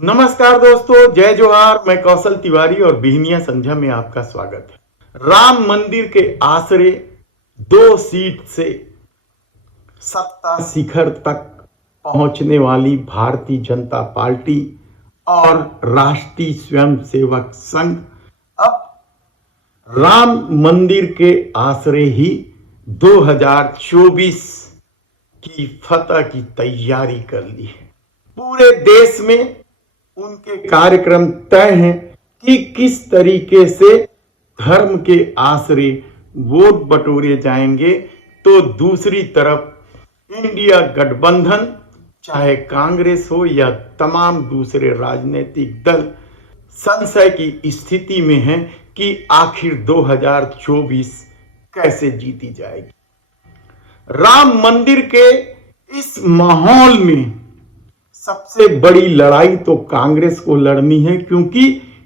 नमस्कार दोस्तों, जय जोहार। मैं कौशल तिवारी और बिहनिया संध्या में आपका स्वागत है। राम मंदिर के आसरे 2 सीट से सत्ता शिखर तक पहुंचने वाली भारतीय जनता पार्टी और राष्ट्रीय स्वयंसेवक संघ अब राम मंदिर के आसरे ही 2024 की फतह की तैयारी कर ली है। पूरे देश में उनके कार्यक्रम तय हैं कि किस तरीके से धर्म के आसरे वोट बटोरे जाएंगे। तो दूसरी तरफ इंडिया गठबंधन, चाहे कांग्रेस हो या तमाम दूसरे राजनीतिक दल, संशय की स्थिति में हैं कि आखिर 2024 कैसे जीती जाएगी। राम मंदिर के इस माहौल में सबसे बड़ी लड़ाई तो कांग्रेस को लड़नी है, क्योंकि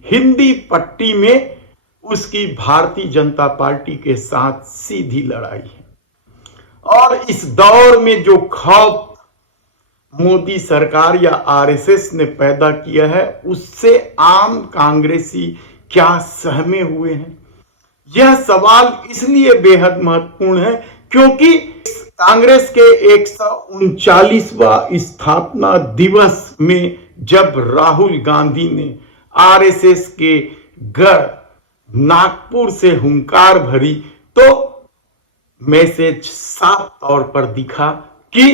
हिंदी पट्टी में उसकी भारतीय जनता पार्टी के साथ सीधी लड़ाई है। और इस दौर में जो खौफ मोदी सरकार या आरएसएस ने पैदा किया है, उससे आम कांग्रेसी क्या सहमे हुए हैं। यह सवाल इसलिए बेहद महत्वपूर्ण है क्योंकि कांग्रेस के 139वां स्थापना दिवस में जब राहुल गांधी ने आरएसएस के गढ़ नागपुर से हुंकार भरी, तो मैसेज साफ तौर पर दिखा कि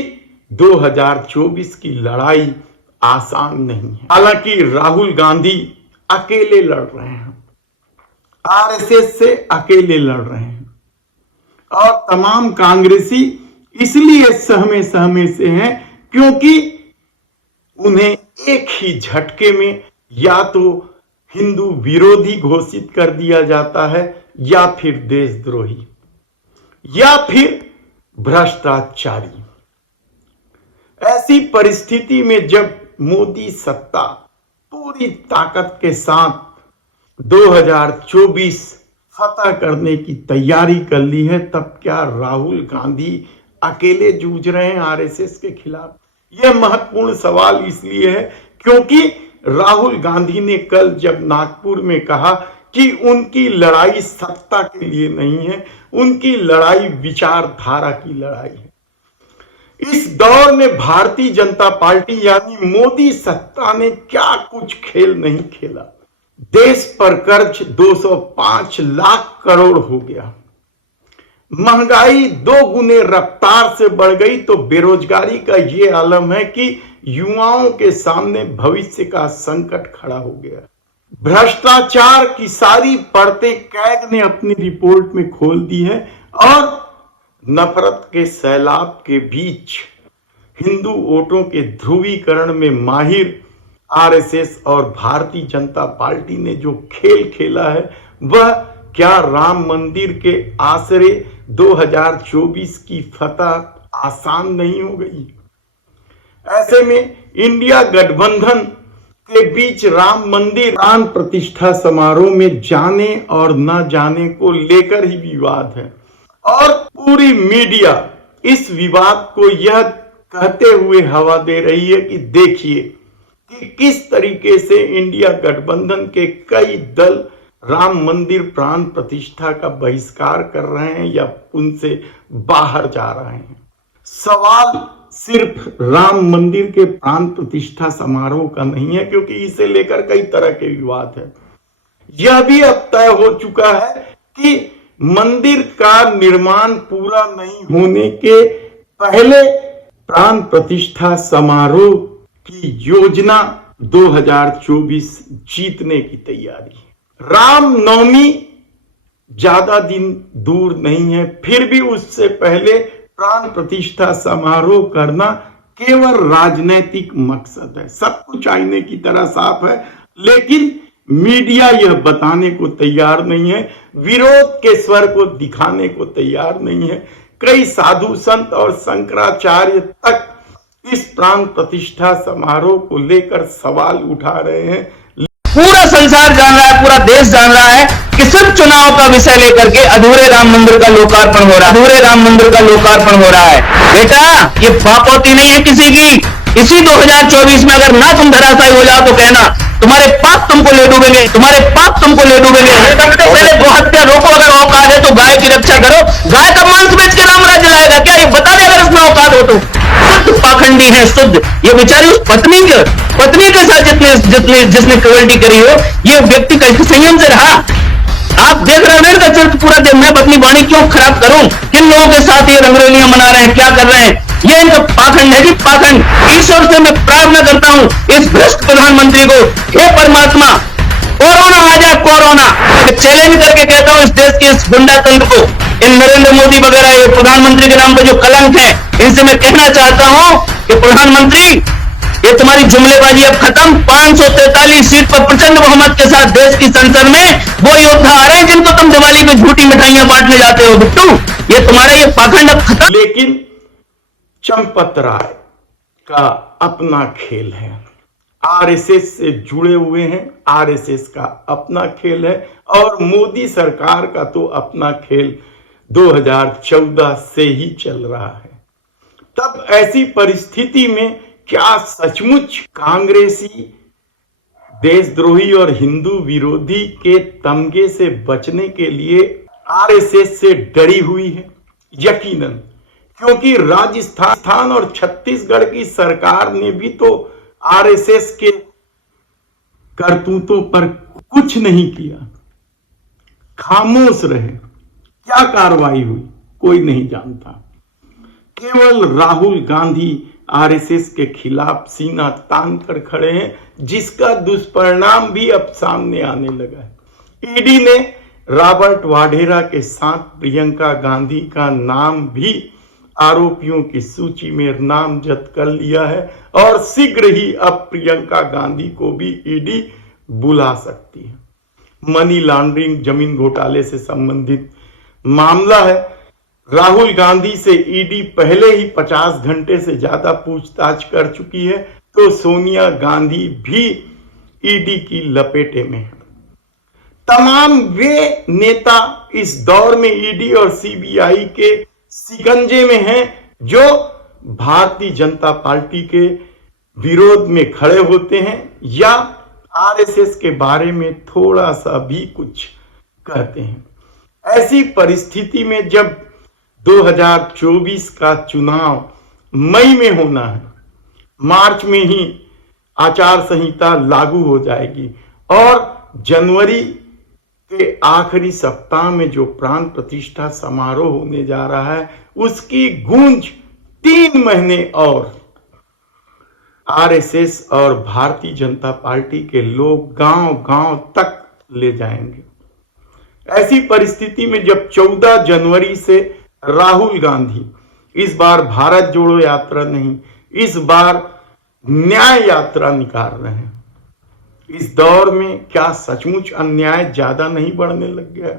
2024 की लड़ाई आसान नहीं है। हालांकि राहुल गांधी अकेले लड़ रहे हैं, आरएसएस से अकेले लड़ रहे हैं, और तमाम कांग्रेसी इसलिए सहमे से हैं क्योंकि उन्हें एक ही झटके में या तो हिंदू विरोधी घोषित कर दिया जाता है, या फिर देशद्रोही, या फिर भ्रष्टाचारी। ऐसी परिस्थिति में जब मोदी सत्ता पूरी ताकत के साथ 2024 फतह करने की तैयारी कर ली है, तब क्या राहुल गांधी अकेले जूझ रहे हैं आरएसएस के खिलाफ? यह महत्वपूर्ण सवाल इसलिए है क्योंकि राहुल गांधी ने कल जब नागपुर में कहा कि उनकी लड़ाई सत्ता के लिए नहीं है, उनकी लड़ाई विचारधारा की लड़ाई है। इस दौर में भारतीय जनता पार्टी यानी मोदी सत्ता ने क्या कुछ खेल नहीं खेला। देश पर कर्ज 205 लाख करोड़ हो गया, महंगाई 2 गुने रफ्तार से बढ़ गई, तो बेरोजगारी का यह आलम है कि युवाओं के सामने भविष्य का संकट खड़ा हो गया। भ्रष्टाचार की सारी परतें कैग ने अपनी रिपोर्ट में खोल दी है, और नफरत के सैलाब के बीच हिंदू वोटों के ध्रुवीकरण में माहिर आरएसएस और भारतीय जनता पार्टी ने जो खेल खेला है, वह क्या राम मंदिर के आसरे 2024 की फतह आसान नहीं हो गई। ऐसे में इंडिया गठबंधन के बीच राम मंदिर प्राण प्रतिष्ठा समारोह में जाने और न जाने को लेकर ही विवाद है, और पूरी मीडिया इस विवाद को यह कहते हुए हवा दे रही है कि देखिए कि किस तरीके से इंडिया गठबंधन के कई दल राम मंदिर प्राण प्रतिष्ठा का बहिष्कार कर रहे हैं या उनसे बाहर जा रहे हैं। सवाल सिर्फ राम मंदिर के प्राण प्रतिष्ठा समारोह का नहीं है, क्योंकि इसे लेकर कई तरह के विवाद है। यह भी अब तय हो चुका है कि मंदिर का निर्माण पूरा नहीं होने के पहले प्राण प्रतिष्ठा समारोह की योजना 2024 जीतने की तैयारी है। राम नवमी ज्यादा दिन दूर नहीं है, फिर भी उससे पहले प्राण प्रतिष्ठा समारोह करना केवल राजनीतिक मकसद है। सब कुछ आईने की तरह साफ है, लेकिन मीडिया यह बताने को तैयार नहीं है, विरोध के स्वर को दिखाने को तैयार नहीं है। कई साधु संत और शंकराचार्य तक इस प्राण प्रतिष्ठा समारोह को लेकर सवाल उठा रहे हैं। पूरा संसार जान रहा है, पूरा देश जान रहा है कि सिर्फ चुनाव का विषय लेकर के अधूरे राम मंदिर का लोकार्पण हो रहा है, अधूरे राम मंदिर का लोकार्पण हो रहा है। बेटा, ये बापौती नहीं है किसी की, इसी 2024 में अगर ना तुम धराशायी हो जाओ तो कहना तुम्हारे पाप तुमको ले डूबेंगे, तुम्हारे पाप तुमको ले डूबेंगे। पहले गोहत्या रोको, अगर औकात है तो गाय की रक्षा करो। गाय का मांस बेच के राम राज्य लाएगा क्या? ये बता दे अगर इसमें औकात हो तो। शुद्ध पाखंडी है, शुद्ध। ये बेचारी उस पत्नी के साथ जिसने क्रूरल्टी करी हो, ये व्यक्ति कैसे संयम से रहा? आप देख रहे हैं ना चरित्र पूरा दिन। मैं अपनी वाणी क्यों खराब करूं? किन लोगों के साथ ये रंगरलियां मना रहे हैं, क्या कर रहे हैं? ये इनका पाखंड है जी, पाखंड। ईश्वर से मैं प्रार्थना करता हूं इस भ्रष्ट प्रधानमंत्री को, हे परमात्मा कोरोना आ जाए, कोरोना। चैलेंज करके कहता हूं इस देश के इस गुंडा तंत्र को, इन नरेंद्र मोदी वगैरह ये प्रधानमंत्री के नाम पर जो कलंक है, इनसे मैं कहना चाहता हूं कि प्रधानमंत्री ये तुम्हारी जुमलेबाजी अब खत्म। 543 सीट पर प्रचंड बहुमत के साथ देश की संसद में वो योद्धा आ रहे हैं जिनको तुम दिवाली पे झूठी मिठाइयां बांटने जाते हो। बिट्टू, ये तुम्हारा ये पाखंड अब खत्म। लेकिन चंपत राय का अपना खेल है, आरएसएस से जुड़े हुए हैं, आरएसएस का अपना खेल है, और मोदी सरकार का तो अपना खेल 2014 से ही चल रहा है। तब ऐसी परिस्थिति में क्या सचमुच कांग्रेसी देशद्रोही और हिंदू विरोधी के तमगे से बचने के लिए आरएसएस से डरी हुई है? यकीनन, क्योंकि राजस्थान और छत्तीसगढ़ की सरकार ने भी तो आरएसएस के करतूतों पर कुछ नहीं किया, खामोश रहे। क्या कार्रवाई हुई कोई नहीं जानता। केवल राहुल गांधी आरएसएस के खिलाफ सीना तान कर खड़े हैं, जिसका दुष्परिणाम भी अब सामने आने लगा है। ईडी ने रॉबर्ट वाड्रा के साथ प्रियंका गांधी का नाम भी आरोपियों की सूची में नामजद कर लिया है, और शीघ्र ही अब प्रियंका गांधी को भी ईडी बुला सकती है। मनी लॉन्ड्रिंग, जमीन घोटाले से संबंधित मामला है। राहुल गांधी से ईडी पहले ही 50 घंटे से ज्यादा पूछताछ कर चुकी है, तो सोनिया गांधी भी ईडी की लपेटे में है। तमाम वे नेता इस दौर में ईडी और सीबीआई के शिकंजे में हैं जो भारतीय जनता पार्टी के विरोध में खड़े होते हैं या आरएसएस के बारे में थोड़ा सा भी कुछ कहते हैं। ऐसी परिस्थिति में जब 2024 का चुनाव मई में होना है, मार्च में ही आचार संहिता लागू हो जाएगी, और जनवरी के आखिरी सप्ताह में जो प्राण प्रतिष्ठा समारोह होने जा रहा है, उसकी गूंज 3 महीने और आरएसएस और भारतीय जनता पार्टी के लोग गांव-गांव तक ले जाएंगे। ऐसी परिस्थिति में जब 14 जनवरी से राहुल गांधी इस बार भारत जोड़ो यात्रा नहीं, इस बार न्याय यात्रा निकाल रहे हैं, इस दौर में क्या सचमुच अन्याय ज्यादा नहीं बढ़ने लग गया?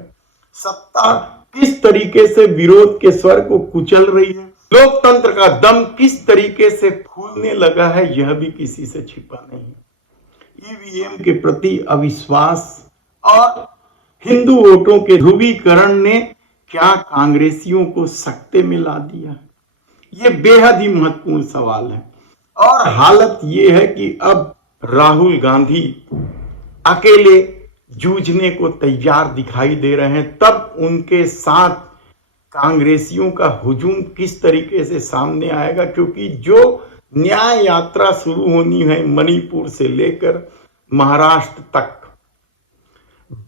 सत्ता किस तरीके से विरोध के स्वर को कुचल रही है, लोकतंत्र का दम किस तरीके से फूलने लगा है, यह भी किसी से छिपा नहीं है। ईवीएम के प्रति अविश्वास और हिंदू वोटों के ध्रुवीकरण ने क्या कांग्रेसियों को सकते में ला दिया? ये बेहद ही महत्वपूर्ण सवाल है, और हालत ये है कि अब राहुल गांधी अकेले जूझने को तैयार दिखाई दे रहे हैं। तब उनके साथ कांग्रेसियों का हुजूम किस तरीके से सामने आएगा, क्योंकि जो न्याय यात्रा शुरू होनी है मणिपुर से लेकर महाराष्ट्र तक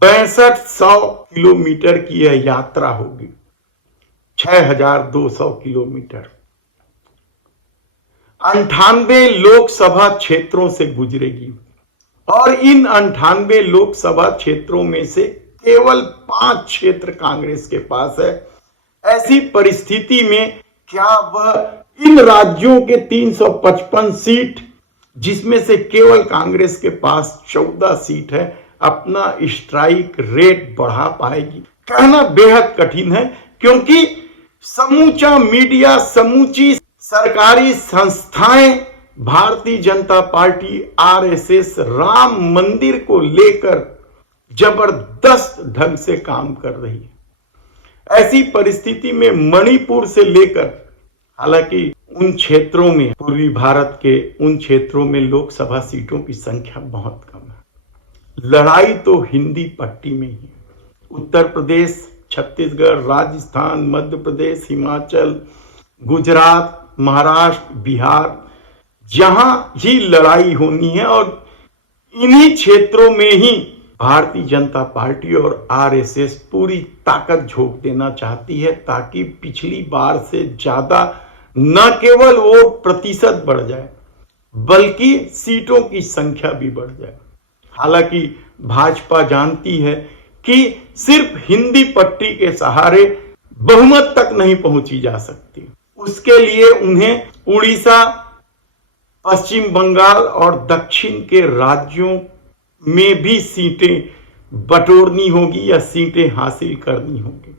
6200 किलोमीटर की यह यात्रा होगी, 6200 किलोमीटर, 98 लोकसभा क्षेत्रों से गुजरेगी, और इन 98 लोकसभा क्षेत्रों में से केवल 5 क्षेत्र कांग्रेस के पास है। ऐसी परिस्थिति में क्या वह इन राज्यों के 355 सीट, जिसमें से केवल कांग्रेस के पास 14 सीट है, अपना स्ट्राइक रेट बढ़ा पाएगी? कहना बेहद कठिन है, क्योंकि समूचा मीडिया, समूची सरकारी संस्थाएं भारतीय जनता पार्टी, आरएसएस राम मंदिर को लेकर जबरदस्त ढंग से काम कर रही है। ऐसी परिस्थिति में मणिपुर से लेकर हालांकि उन क्षेत्रों में, पूर्वी भारत के उन क्षेत्रों में लोकसभा सीटों की संख्या बहुत कम है। लड़ाई तो हिंदी पट्टी में ही है। उत्तर प्रदेश, छत्तीसगढ़, राजस्थान, मध्य प्रदेश, हिमाचल, गुजरात, महाराष्ट्र, बिहार, जहां ही लड़ाई होनी है और इन्हीं क्षेत्रों में ही भारतीय जनता पार्टी और आरएसएस पूरी ताकत झोंक देना चाहती है, ताकि पिछली बार से ज्यादा न केवल वोट प्रतिशत बढ़ जाए बल्कि सीटों की संख्या भी बढ़ जाए। हालांकि भाजपा जानती है कि सिर्फ हिंदी पट्टी के सहारे बहुमत तक नहीं पहुंची जा सकती। उसके लिए उन्हें उड़ीसा, पश्चिम बंगाल और दक्षिण के राज्यों में भी सीटें बटोरनी होगी या सीटें हासिल करनी होगी।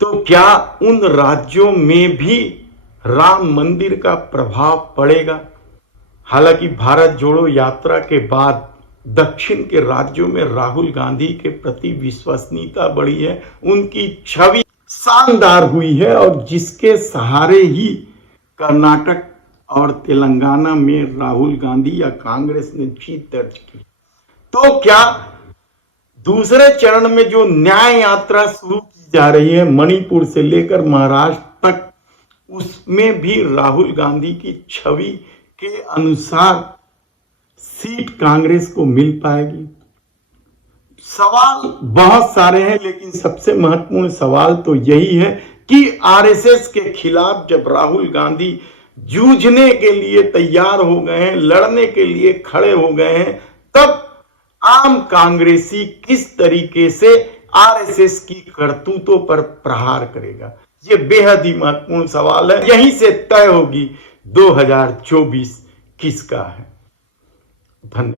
तो क्या उन राज्यों में भी राम मंदिर का प्रभाव पड़ेगा? हालांकि भारत जोड़ो यात्रा के बाद दक्षिण के राज्यों में राहुल गांधी के प्रति विश्वसनीयता बढ़ी है, उनकी छवि शानदार हुई है और जिसके सहारे ही कर्नाटक और तेलंगाना में राहुल गांधी या कांग्रेस ने जीत दर्ज की। तो क्या दूसरे चरण में जो न्याय यात्रा शुरू की जा रही है मणिपुर से लेकर महाराष्ट्र तक, उसमें भी राहुल गांधी की छवि के अनुसार सीट कांग्रेस को मिल पाएगी? सवाल बहुत सारे हैं, लेकिन सबसे महत्वपूर्ण सवाल तो यही है कि आरएसएस के खिलाफ जब राहुल गांधी जूझने के लिए तैयार हो गए हैं, लड़ने के लिए खड़े हो गए हैं, तब आम कांग्रेसी किस तरीके से आरएसएस की करतूतों पर प्रहार करेगा? ये बेहद ही महत्वपूर्ण सवाल है। यहीं से तय होगी 2024 किसका है। धन्यवाद।